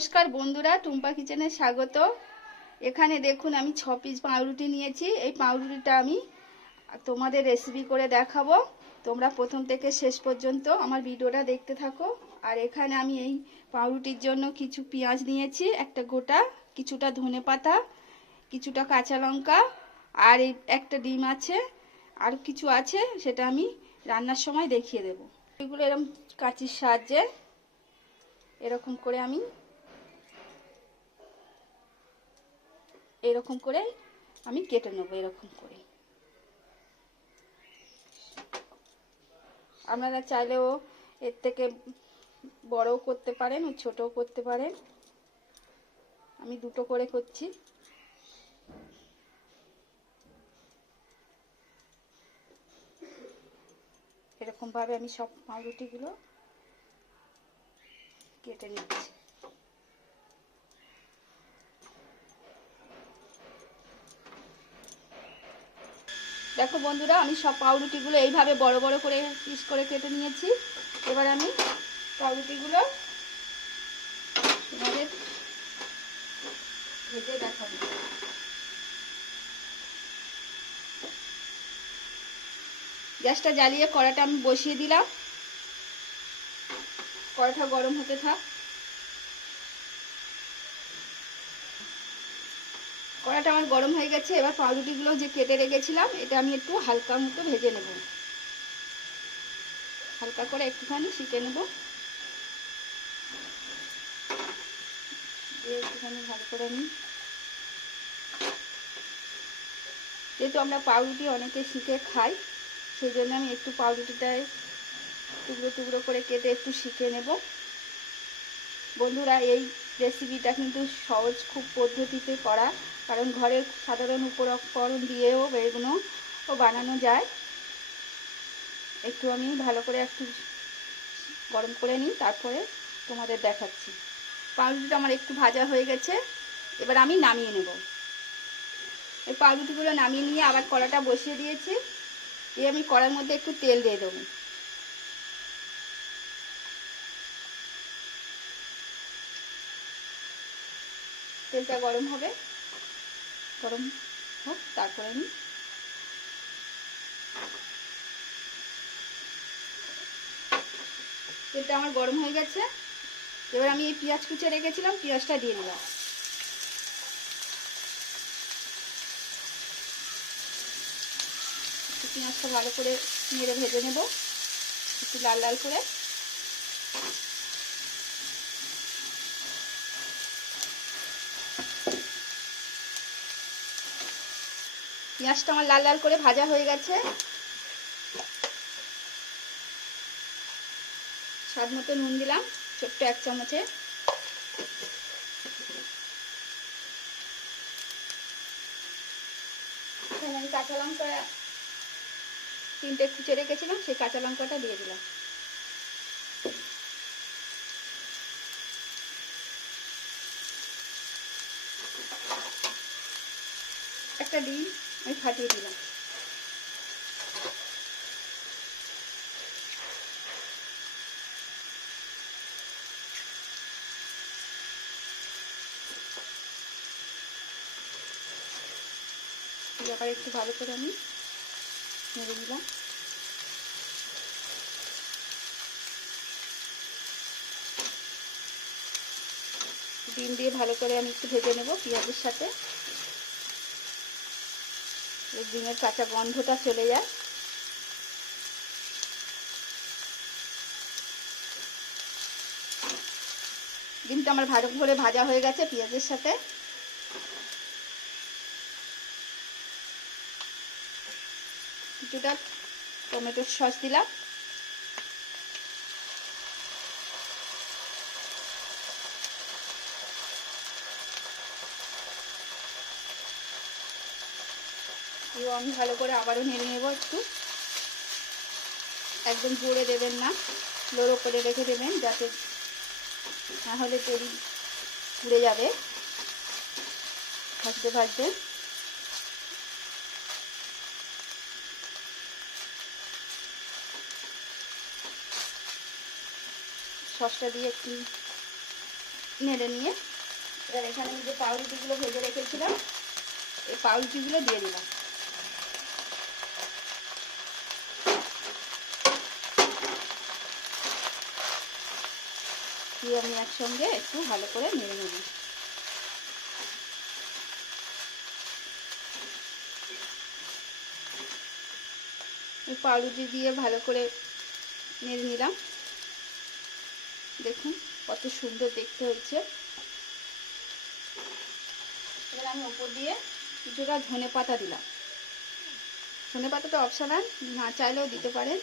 নমস্কার বন্ধুরা, টুম্পা কিচেনে স্বাগত। এখানে দেখুন আমি 6 পিস পাউরুটি নিয়েছি। এই পাউরুটিটা আমি তোমাদের রেসিপি করে দেখাবো। তোমরা প্রথম থেকে শেষ পর্যন্ত আমার ভিডিওটা দেখতে থাকো। আর এখানে আমি এই পাউরুটির জন্য কিছু পেঁয়াজ নিয়েছি, একটা গোটা, কিছুটা ধনেপাতা, কিছুটা কাঁচা লঙ্কা, আর এই একটা ডিম আছে, আর কিছু আছে সেটা আমি রান্নার সময় দেখিয়ে দেবো। এগুলো এরকম কাঁচির সাহায্যে এরকম করে আমি কেটে নেবো। এরকম করে আপনারা চাইলেও এর থেকে বড়ও করতে পারেন ও ছোটও করতে পারেন। আমি দুটো করে করছি। এরকম ভাবে আমি সব পাউরুটিগুলো কেটে নিচ্ছি। দেখো বন্ধুরা, আমি সব পাউরুটিগুলো এইভাবে বড় বড় করে পিস করে কেটে নিয়েছি। এবার আমি পাউরুটিগুলো তোমাদের ভেজে দেখাবো। গ্যাসটা জ্বালিয়ে কড়াটা আমি বসিয়ে দিলাম। কড়াটা গরম হতে থাক। কড়াটা আমার গরম হয়ে গেছে। এবার পাউরুটিগুলো যে কেটে রেখেছিলাম এটা আমি একটু হালকা মতো ভেজে নেব। হালকা করে একটুখানি শিখে নেব, একটুখানি ভালো করে আমি, যেহেতু আমরা পাউরুটি অনেকে শিখে খাই, সেই জন্য আমি একটু পাউরুটিটায় টুকরো টুকরো করে কেটে একটু শিখে নেব। বন্ধুরা, এই রেসিপিটা কিন্তু সহজ খুব পদ্ধতিতে করা, কারণ ঘরের সাধারণ উপকরণ দিয়েও এগুলো বানানো যায়। একটু আমি ভালো করে একটু গরম করে নিই, তারপরে তোমাদের দেখাচ্ছি। পাউরুটিটা আমার একটু ভাজা হয়ে গেছে। এবার আমি নামিয়ে নেব। এই পাউরুটিগুলো নামিয়ে নিয়ে আবার কড়াটা বসিয়ে দিয়েছি। দিয়ে আমি কড়ার মধ্যে একটু তেল দিয়ে দেবো। তেলটা গরম হবে, গরম হোক, তারপরে আমি তেলটা আমার গরম হয়ে গেছে। এবার আমি এই পেঁয়াজ কুচে রেখেছিলাম, পেঁয়াজটা দিয়ে দিলাম। পেঁয়াজটা ভালো করে নেড়ে ভেজে নেব, একটু লাল লাল করে। পেঁয়াজটা আমার লাল লাল করে ভাজা হয়ে গেছে। স্বাদ মতো নুন দিলাম, ছোট্ট 1 চামচে। এখানে আমি কাঁচা লঙ্কা 3টে কুচে রেখেছিলাম, সেই কাঁচা লঙ্কাটা দিয়ে দিলাম। একটা ডিম আমি ফাটিয়ে দিলাম। এবার একটু ভালো করে আমি নেড়ে দিলাম। ডিম দিয়ে ভালো করে আমি একটু ভেজে নেব পেঁয়াজের সাথে, ডিমের কাঁচা গন্ধটা চলে যায়। ডিমটা আমার ভালো করে ভাজা হয়ে গেছে পেঁয়াজের সাথে। কিছুটা টমেটোর সস দিলাম। এবং আমি ভালো করে আবারও নেড়ে নেব একটু। একদম জোরে দেবেন না, লোর করে রেখে দেবেন, যাতে না হলে তৈরি পুড়ে যাবে ভাজতে ভাজতে। সসটা দিয়ে একটু নেড়ে নিয়ে এবার এখানে আমি যে পাউরুটিগুলো ভেজে রেখেছিলাম এই পাউরুটিগুলো দিয়ে দিলাম। দিয়ে আমি একসঙ্গে একটু ভালো করে নেড়ে নেব। পাউরুটি দিয়ে ভালো করে নেড়ে নিলাম। দেখুন কত সুন্দর দেখতে হচ্ছে। এবার আমি ওপর দিয়ে কিছুটা ধনে পাতা দিলাম। ধনে পাতাটা অপশনাল, না চাইলেও দিতে পারেন।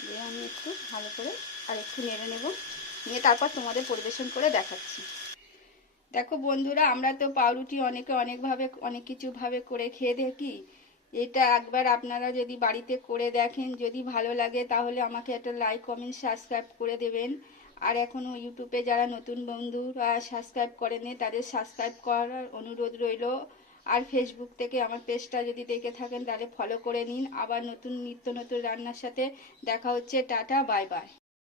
দিয়ে আমি একটু ভালো করে আর একটু নেড়ে নেব, নিয়ে তারপর তোমাদের পরিবেশন করে দেখাচ্ছি। দেখো বন্ধুরা, আমরা তো পাউরুটি অনেকে অনেকভাবে অনেক কিছুভাবে করে খেয়ে দেখি। এটা একবার আপনারা যদি বাড়িতে করে দেখেন, যদি ভালো লাগে তাহলে আমাকে একটা লাইক কমেন্ট সাবস্ক্রাইব করে দেবেন। আর এখনও ইউটিউবে যারা নতুন বন্ধুরা সাবস্ক্রাইব করেনি তাদের সাবস্ক্রাইব করার অনুরোধ রইল। আর ফেসবুক থেকে আমার পেজটা যদি দেখে থাকেন তাহলে ফলো করে নিন। আবার নতুন নিত্য নতুন রান্নার সাথে দেখা হচ্ছে। Tata, bye bye.